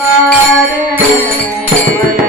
Hare Hare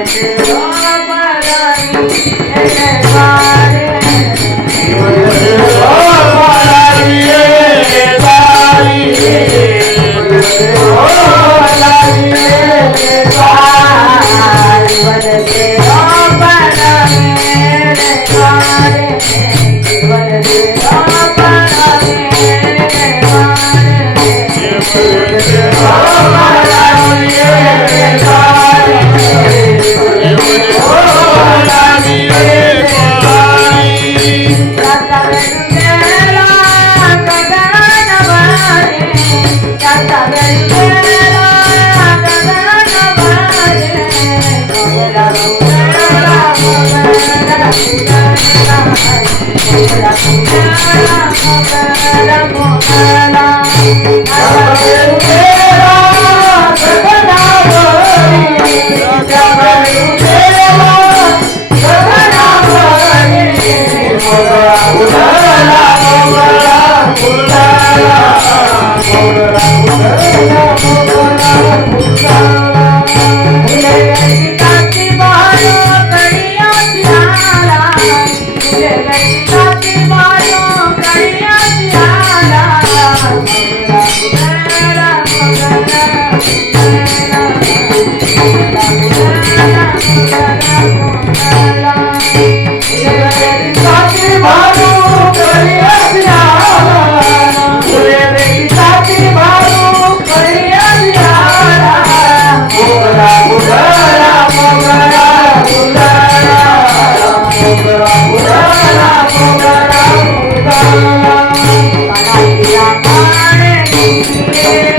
Música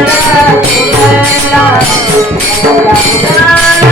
la la la la la